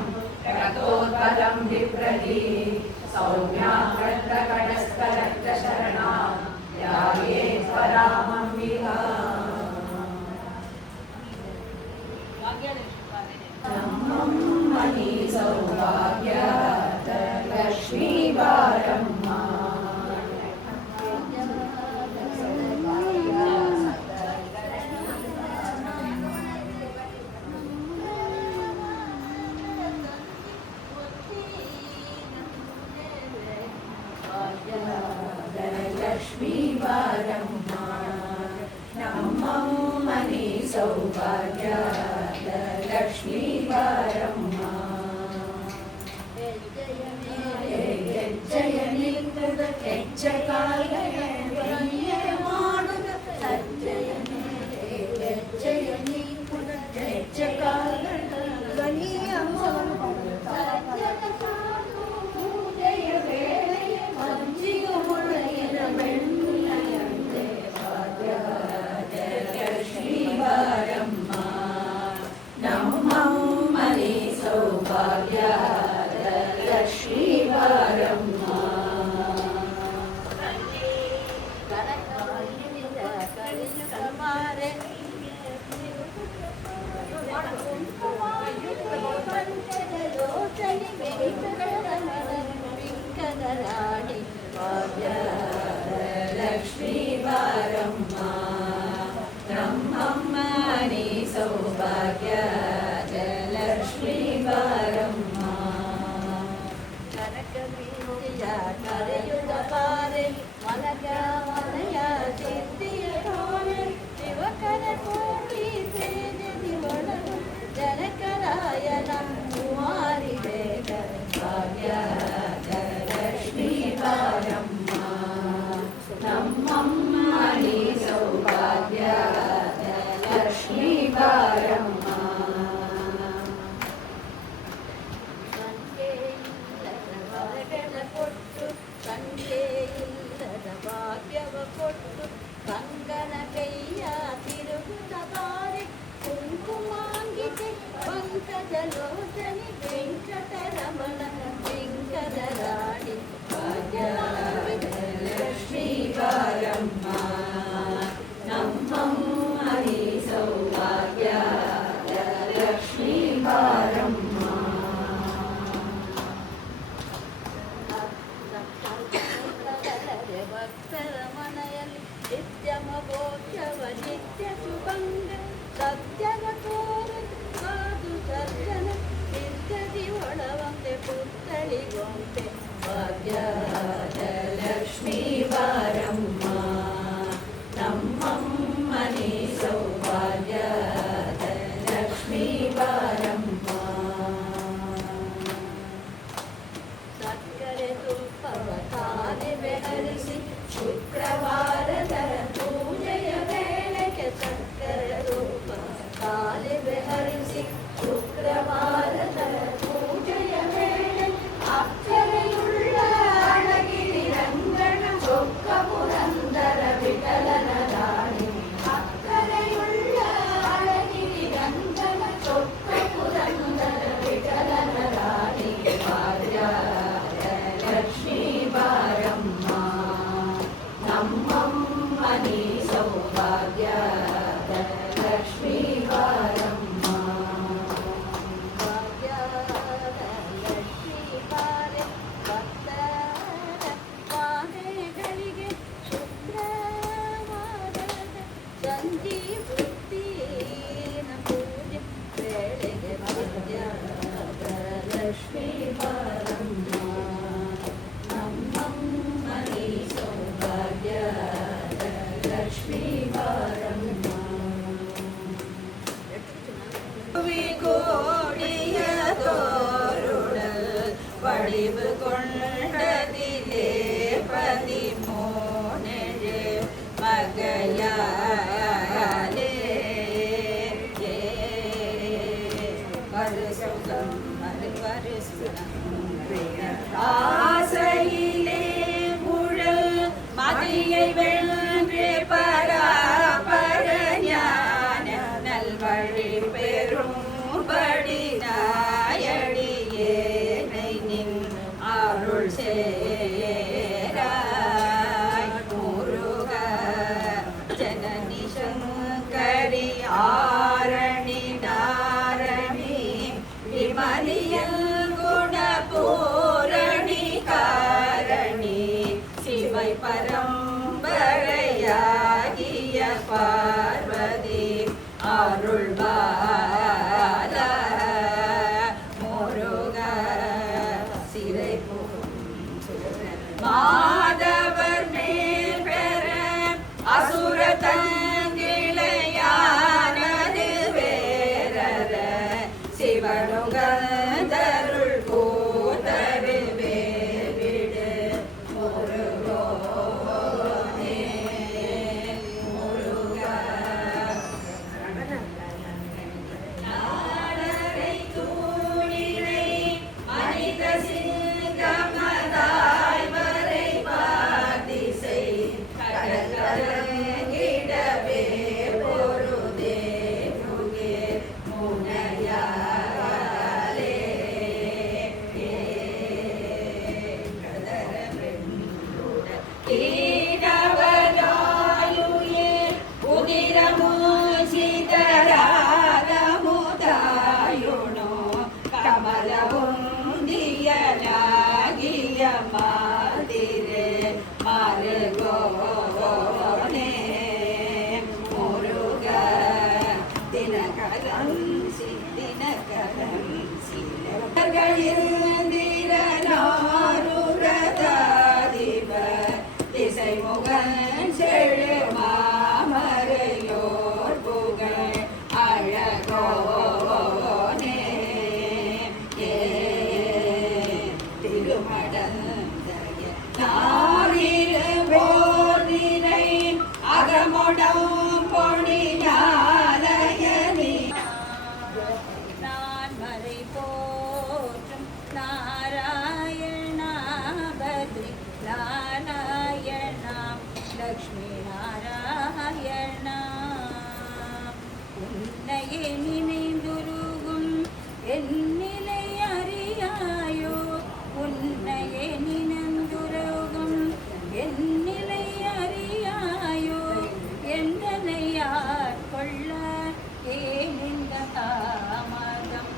रक्तोत्पलं बिभ्रति सौम्याकृतकटस्थरक्तशरणा याये परामम्बिका मणि सौभाग्य लक्ष्मीवारम्मा लक्ष्मीवारम्मा नमः सौभाग्य लक्ष्मीवारम्मा जयनि लक्ष्मीवारम्मा ब्रह्मणि सौभाग्य लक्ष्मीवारम्मा करेयुगपारे मनगा मनया सिद्धियोने शिवकन कोटि तेज दिवण जनक ಧರಿಸಿ ಶುಕ್ರವಾರದ ಪೂಜೆಯ ವೇಳೆ ಅಕ್ಷರೆಯುಳ್ಳ ಅಳಗಿರಿ ರಂಗನ ಚೊಕ್ಕ ಪುರಂದರ ವಿಠಲನ ರಾಣಿ ಅಕ್ಕರೆಯುಳ್ಳ ಅಳಗಿರಿ ರಂಗನ ಚೊಕ್ಕ ಪುರಂದರ ವಿಠಲನ ರಾಣಿ ಭಾಗ್ಯದ ಲಕ್ಷ್ಮೀ ಬಾರಮ್ಮ ನಮ್ಮಮ್ಮ ನೀ ಸೌಭಾಗ್ಯದ ಲಕ್ಷ್ಮೀ ಬಾರಮ್ಮ ಭಾಗ್ಯದ ಲಕ್ಷ್ಮೀ ಬಾರೆ ಭಕ್ತರ ಪಾದಗಳಿಗೆ ಶುಕ್ರವಾರದ ಸಂಜೀವೃತ್ತಿನ ಪೂಜೆ ವೇಳೆಗೆ ಭಾಗ್ಯದ ಲಕ್ಷ್ಮೀ ಬಾರಮ್ಮ ನಮ್ಮಮ್ಮ ನೀ ಸೌಭಾಗ್ಯದ ಲಕ್ಷ್ಮೀ ಬಾರಮ್ಮ கோடிய தோருடல் வடிவு கொண்டதிலே பதிமூனெழு மகையாலே வருஷம் ஆசையிலே முழல் மதியை வென்று பராபர ஞான நல்வழி பெரும்படி நாயடியேனை நின் அருள் சேராய் முருக ஜனனி சங்கரி ஆரணி நாரணி விமலியல் குணபூரணி காரணி சிவை பரம்பரையாகிய பார்வதி அருள்வார முருக சிறை மாதவர் மேல் பெற அசுர தங்கிளையானது வேறற சிவனுகந்தருள் கூதரு வேவிடு முருகோனே முருக நாடரை தூணிரை மனித சிங்கமதாய் வரை பாதிசை கடற்கரங்கிடவே பொருதே நுகே முனையாலே கீழவராயுயே உதிரமுசிதராதமுதாயுணோ கமலவுந்தியலாகிய மாதிரே மருகோனே முருக தினகரன் சிலர்களிருந்திரனாருரதாதிப திசை முகன் செழு மாமரையோர் புகழ் அழகோனே திருமடந்தைய நாரிருவோர் நிறை அகமுடம் பொழியாலயனி நான் மறை போற்றும் நாராயணா பத்ரி நாராயணா லக்ஷ்மி நாராயணா உன்னையே நினைந்துருகும் என்னிலை அறியாயோ உன்னையே நினைந்துருகும் என்னிலை அறியாயோ எந்தனையார் கொள்ள ஏன் இந்த தாமதம்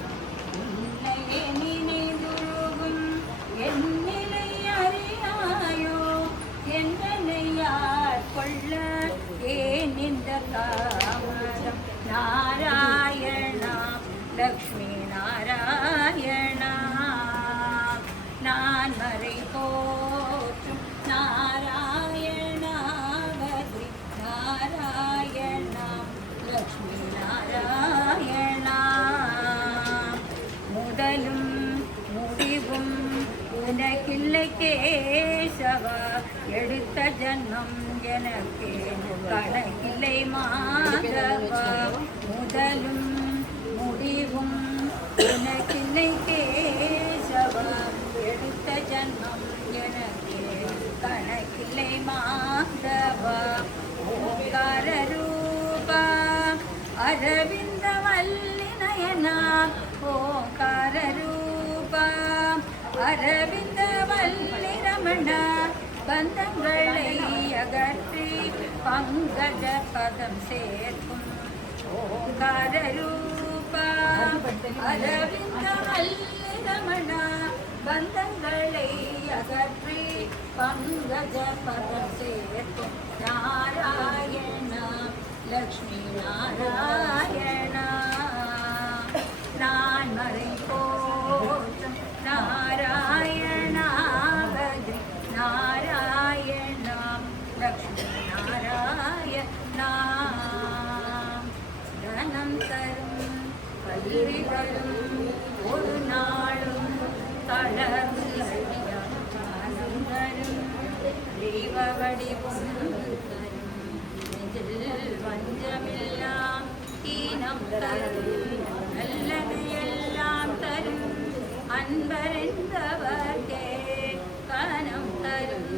உன்னையே நினைந்துருகும் என்னிலை அறியாயோ எந்தனையார் கொள்ள ஏன் இந்த தாமதம் நாராயணா லக்ஷ்மி நாராயணா நான் மறை போற்றும் நாராயணா பத்ரி நாராயணா லக்ஷ்மி நாராயணா முதலும் முடிவும் உனக்கில்லை கேசவா எடுத்த ஜன்மம் எனக்கே கணக்கில்லை மாதவா முதலும் ஜன்மம் எனக்கு கணக்கில்லை மாதவா ஓங்கார ரூபா அரவிந்த வல்லி நயனா ஓங்கார ரூபா அரவிந்த வல்லி ரமணா பந்தங்களை அகற்றி பங்கஜ பதம் சேர்க்கும் ஓங்கார ரூபா அரவிந்த வல்லி ரமணா பந்தங்களை அகற்றி பங்கஜ பதம் சேர்க்கும் நாராயணா லக்ஷ்மி நாராயணா நான் மறை போற்றும் நாராயணா பத்ரி நாராயணா லக்ஷ்மி நாராயணா தனம் தரும் கல்வி தரும் ஒரு நாளும் தளர்ந்தடியா தனம் தரும் தெய்வ வடிவம் தரும் நெஞ்சில் வஞ்சமெல்லாம் ஈனம் தரும் நல்லதையெல்லாம் தரும் அன்பறிந்தவர்க்கே கனம் தரும்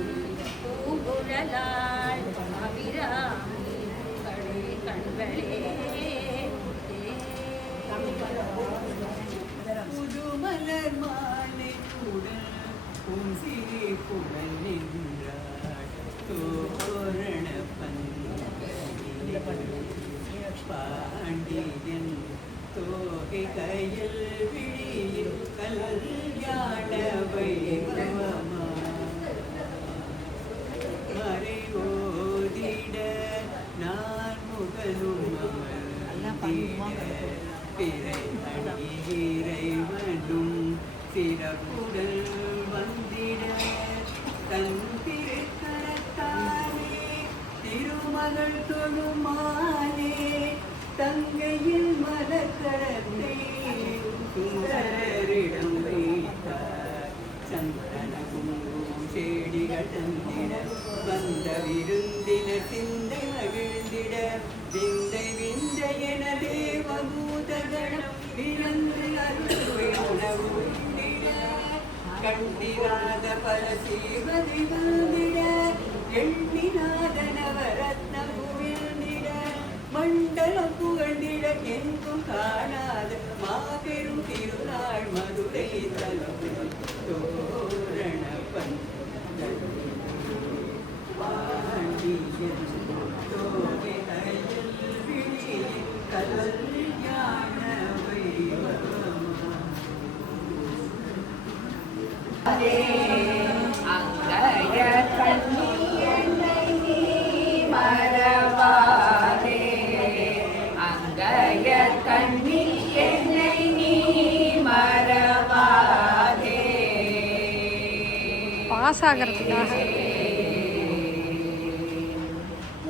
பூங்குழலாள் அபிராமி கண்களே புதுமலர் மாலை உடல் பூசிரி புகழ் நின்றாள் தோரண பாண்டியன் தோகை கையில் விழியில் கல்யாண வைபவமா மறை ஓதிட நான் முகனும் அமர்ந்திட பிறை இறைவனும் சிறப்புடன் வந்திட தன் திருக்கரத்தாலே திருமகள் தொழுமாலே தங்கையில் மலக்கரத்தை சுந்தரிடம் வைத்தார் சந்தன குங்குமம் செடிகள் தந்திட வந்த விருந்தினர் சிந்தை மகிழ்ந்திட விந்தை விந்தை என தேவதூதகணம் இறந்து அருள்விட கண்டிராத பல சீவதி வந்திட எண்ணினாத நவரத்னம் புகழ்ந்திட மண்டலம் புகழ்ந்திட எங்கும் காணாத மாபெரும் திருநாள் மதுரை தலம் தோரண பாண்டியன் தோகை கையில் விழியில் கல்யாண வைபவமா அங்கய கண்ணியனை மறவாதே அங்கய கண்ணியனை நீ மறவாதே பாஸ் ஆகிறதுக்காக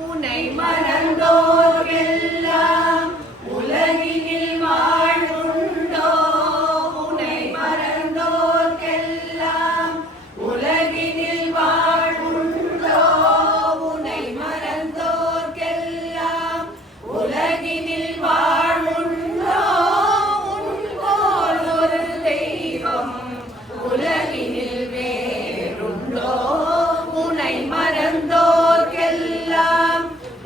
உன்னை மறந்தோர்க்கெல்லாம் உலகினில் வாழ்வுண்டோ உன்னை மறந்தோர்க்கெல்லாம் உலகினில் வாழ்வுண்டோ உன்னை மறந்தோர்க்கெல்லாம் உலகினில் வாழ்வுண்டோ உன் போல் ஒரு தெய்வம் உலகினில் வேறுண்டோ உன்னை மறந்தோர்க்கெல்லாம்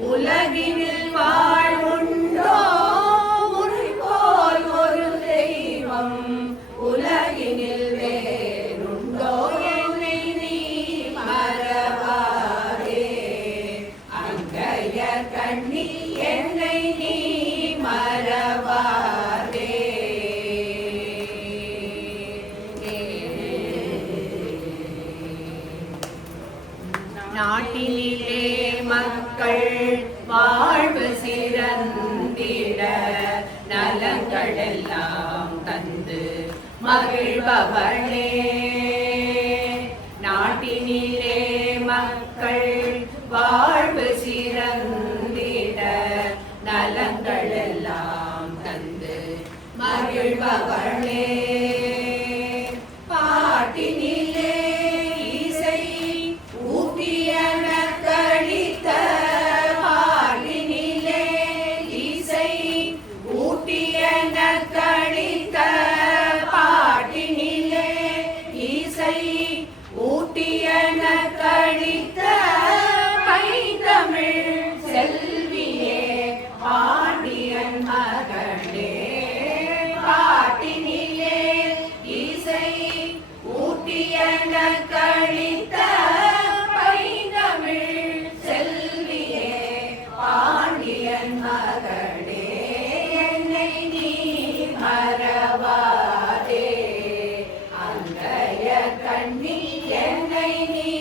உலகினில் வாழ்வுண்டோ உன்னை போல் ஒரு தெய்வம் உலகினில் வேறுண்டோ என்னை நீ மறவாதே அங்கய கண்ணி என்னை நீ மறவாதே நாட்டினிலே மக்கள் வாழ்வு சிறந்திட நலங்களெல்லாம் தந்து மகிழ்பவளே நாட்டினிலே மக்கள் வாழ்வு சிறந்திட நலங்களெல்லாம் தந்து மகிழ்பவளே பாட்டினிலே இசை ஊட்டியன கழித்த பாட்டினிலே இசை ஊட்டியன கழித்த பாட்டினிலே இசை மறவாதே அங்கய கண்ணி என்னை நீ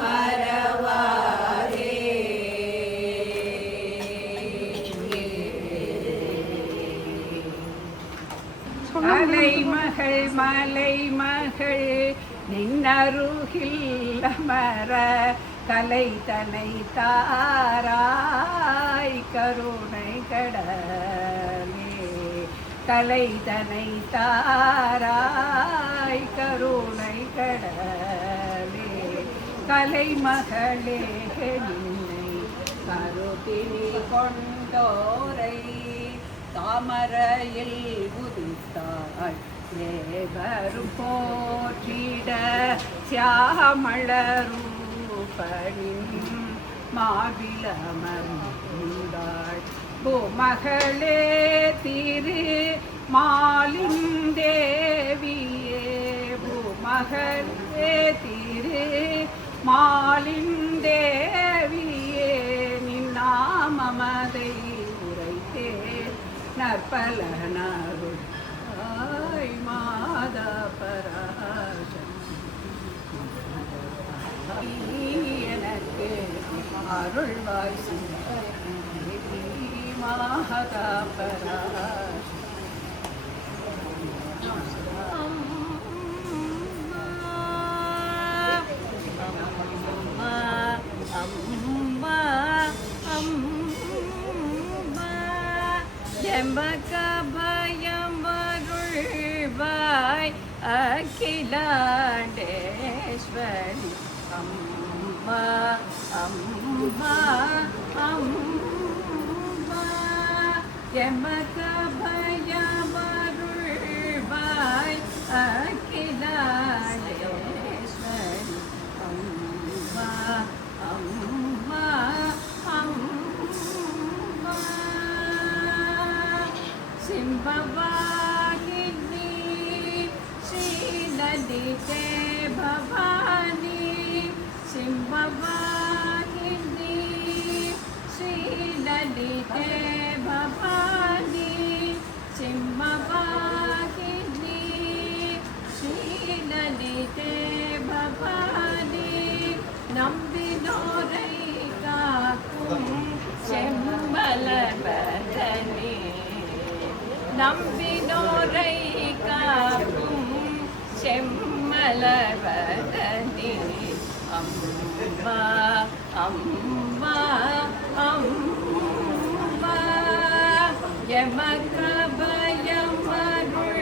மறவாதே. மலைமகள் மலைமகள் நின்னருகில் அமர கலை தனை தாராய் கருணை கடலே கலை தனை தாராய் கருணை கடலே கலைமகளே நின்னை கருத்தினி கொண்டோரை தாமரையில் உதித்தாள் தேவரும் போற்றிட சியாமளரூபனின் மாவிலமர்ந்தாள் பூமகளே திரு மாலின் தேவியே பூமகளே திரு மாலின் தேவியே நின்னாமதை உரைத்தே நற்பலனருள் மாதா பராசம் எனக்கு அருள்வாய் மாதா பராசம் எம்பகபயமருள்வாய் அகிலாண்டேஸ்வரி அம்மா அம்மா அம்மா எம்பகபயமருள்வாய் அகிலாண்டேஸ்வரி அம்மா அம்மா அம்மா சிம்பவாகினி ஸ்ரீலலிதே பவானி சிம்பவாகினி ஸ்ரீலலிதே பவானி சிம்பவாகினி ஸ்ரீலலிதே பவானி நம்பினோரை காக்கும் செம்மலவதனே நம்பினோரை காக்கும் செம்மலவதனே அம்மா அம்மா அம்மா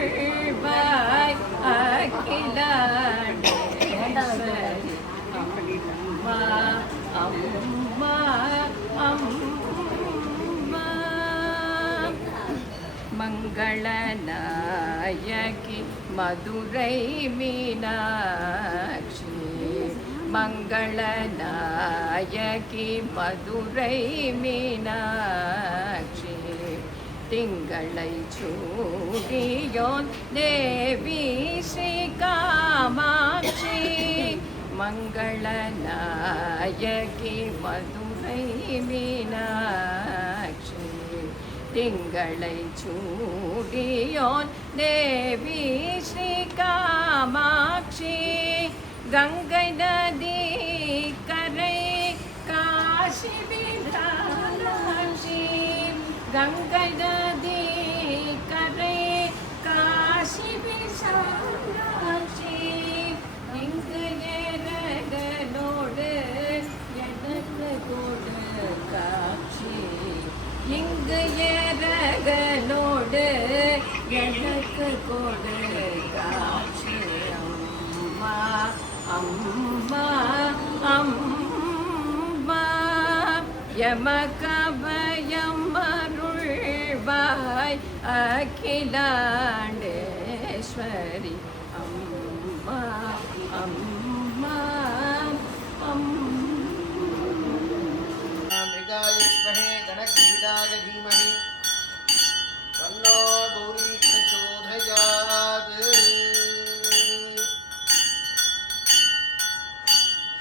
எமக்கபயமருள்வாய் அகிலாண்டேஸ்வரி அம்மா அம்மா அம்மா மங்களநாயகி மதுரை மீனாட்சி மங்களநாயகி மதுரை மீனாட்சி திங்களை சூடியோன் தேவி ஸ்ரீ காமாட்சி மங்களநாயகி மதுரை மீனாட்சி திங்களை சூடியோன் தேவி ஸ்ரீ காமாட்சி கங்கை நதி கரை காசி விசாலாட்சி கங்கை நதி கரை காசி விசாலாட்சி இங்கு ஏறகளோடு எனக்கு கொடு காட்சி இங்கு ஏறகளோடு எனக்கு கொடு காட்சி அம்மா அம்மா அம்மா எமக்கபயமருள்வாய் அகிலாண்டேஸ்வரி அம்மா அம்மா मृगायुष्महे गणक्रीडाय धीमहि तन्नो गौरी प्रचोदयात्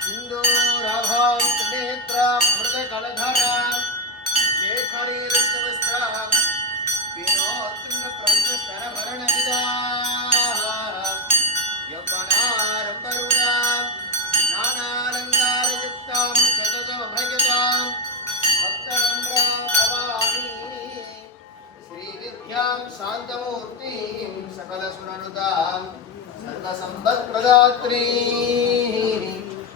सिन्दूराभां त्रिनेत्रां मृतकलधरां शेखरीरुक्तवस्त्रां विनोदतुङ्गप्रविष्टस्तरभरणि मूर्तिं सकलसुरनुतां सर्वसम्पत्प्रदात्रीं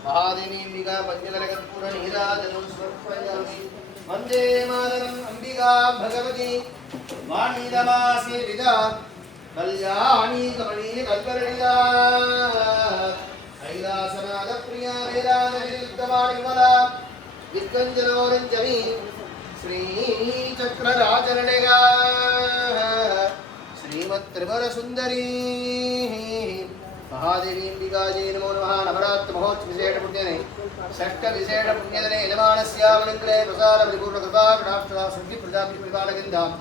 महादेवीम्बिका पञ्चकर्पूरनीराजनं समर्पयामि वन्दे मातरम् अम्बिका भगवती वाणीरमासेविता कल्याणी कमनीय कल्परणिता कैलासनाथप्रिया वेदान्तवाणिमला वित्कञ्जनोरञ्जनी श्रीचक्रराजरणेगा श्रीमत्त्रिपुरसुन्दरी महादेवीम्बिकाजी नमो नमः नवरात्रमहोत्सवविशेषपुण्यदिने षष्ठविशेषपुण्यदिने यजमानस्यावनिग्रहे प्रसादपरिपूर्णकृपाकटाक्षः सद्यप्रजापतिपरिपालकिन्दाम्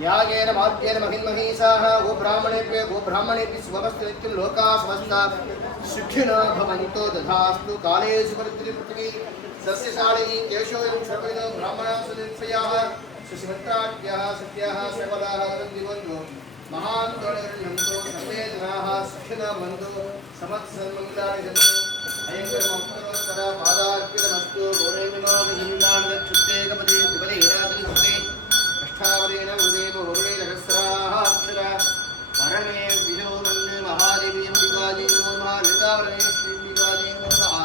न्यायेन मार्गेण महिन्महीसाः गोब्राह्मणेभ्यः शुभमस्तु नित्यं लोकाः समस्ताः सुखिनः भवन्तु तथास्तु काले सुपरिपृथिवी सस्यशालिनी केशोऽयं सर्वेदो ब्राह्मणाः सुनिर्भयाः सुशिवत्राट्याः सत्याः सकलाः वन्दन्तु महान् गणगृह्णन्तु सर्वे जनाः सुखिनः भवन्तु समत्सन्मङ्गलानि सन्तु अयङ्करमोत्तरोत्तर पादार्पितमस्तु गौरेमिमाभिहिन्दानदक्षुत्तेकपदे विपदे हेराजनिस्ते अष्टावदेन उदेव वरुणे सहस्राः अक्षरा परमे विजो मन्ये महादेवी अम्बिकाजी नमो नमः ललितावरमेश्वरी अम्बिकाजी नमो नमः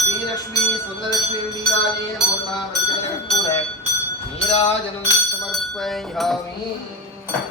श्रीलक्ष्मी सुन्दरलक्ष्मी अम्बिकाजी नमो नमः पञ्चकर्पूर नीराजनं समर्पयामि